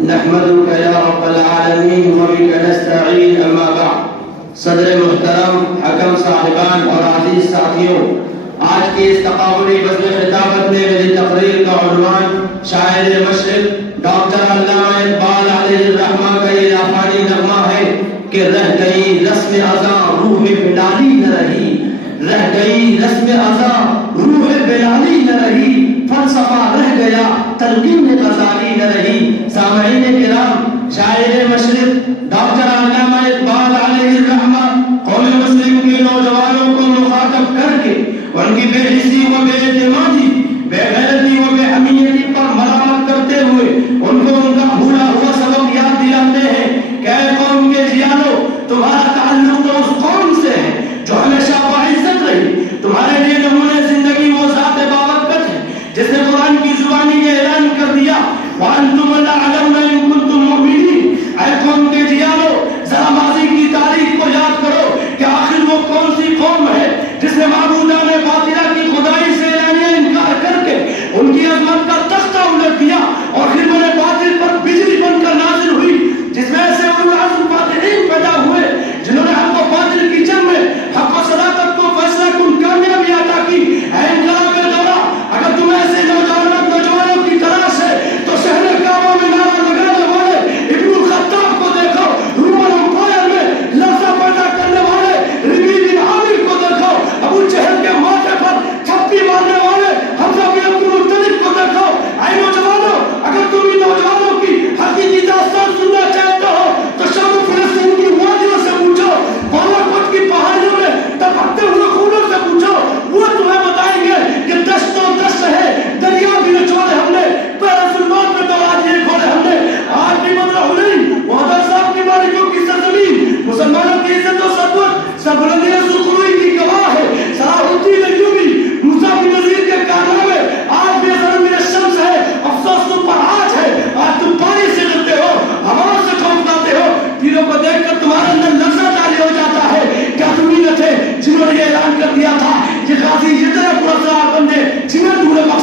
نحمدك يا رب العالمين وبك نستعين اما بعد. صدر محترم، حکم صاحبان اور عزیز ساتھیوں، آج کی اس تقابلی بزم خطابت میں میری تقریر کا عنوان شاعر مشرق ڈاکٹر علامہ اقبال علیہ الرحمہ کا یہ لافانی نغمہ ہے کہ رہ گئی رسم ازاں روح بلالی نہ رہی، رہ گئی رسم ازاں روح بلالی نہ رہی، فلسفہ رہ گیا تلقین غزالی نہ رہی۔ سامعین کرام، شاعر مشرق ڈاکٹر علامہ اقبال علیہ الرحمہ قوم مسلم کے نوجوانوں کو مخاطب کر کے ان کی بے حسی و بے اعتمادی، بے غیرتی و بے حمیتی پر ملامت کرتے ہوئے ان کو ان کا بھولا ہوا سبق یاد دلاتے ہیں کہ اے قوم کے جیانو، تمہارا تعلق تو اس قوم سے ہے جو ہمیشہ باعزت رہی۔ تمہارے لیے نمونہ زندگی وہ ذات بابرکت ہے جس نے قرآن کی زبانی یہ اعلان کر دیا وَأَنْتُمُ الْأَعْلَوْنَ إِن كُنتُم مُؤْمِنِينَ۔ اے قوم کے جیانو، ذرا ماضی کی تاریخ کو یاد کرو کہ آخر وہ کون سی قوم ہے جس نے معبودان باطلہ کی خدائی سے اعلانیہ انکار کر کے ان کی عظمت کا تختہ الٹ دیا اور خدمت باطل پر بجلی بن کر نازل ہوئی، جس میں ایسے اولو العزم فاتحین پیدا ہوئے جنہوں نے حق و باطل کی جنگ میں حق و صداقت کو فیصلہ کن کامیابی عطا کی۔ اے انقلاب دورہ، اگر تم ایسے نوجوانوں کی تلاش ہے تو شہر کعبہ میں نعرہ لگانے والے ابن الخطاب کو دیکھو، رومن امپائر میں لرزہ پیدا کرنے والے ربیع بن عامر کو دیکھو، ابو جہل کے ماتھے پر چھپی مارنے والے حمزہ بن عبد المطلب کو دیکھو۔ اے نوجوانوں، اگر تم ان نوجوانوں کی حقیقی داستان سننا چاہتے ہو تو شام فلسطین کی وادیوں سے پوچھو، بالاکوٹ کی پہاڑیوں میں ٹپکتے ہوئے خونوں سے پوچھو، وہ تمہیں بتائیں گے کہ دشت و دشت ہے، دریا بھی نچوڑے ہم نے، پہلے ظلمات میں تو آج یہ کھوڑے ہم نے۔ آج بھی بدر حنین، وعدہ صاحب کی مالکوں کی سرزمین، مسلمانوں کی عزت و سطوت سربلندی سرخروئی کی گواہ ہے۔ صلاح الدین ایوبی، موسیٰ بن نذیر کے کارنامے آج بھی اثر من الشمس ہے۔ افسوس تم پر آج ہے، آج تم پانی سے ڈرتے ہو، ہوا سے خوف کھاتے ہو، تیروں کو دیکھ کر تمہارے اندر لرزہ جاری ہو جاتا ہے۔ کیا تم ہی نہ تھے جنہوں نے یہ اعلان کر دیا تھا کہ غازی یہ طرح پراسرار بندے جنہیں تو نے بخشا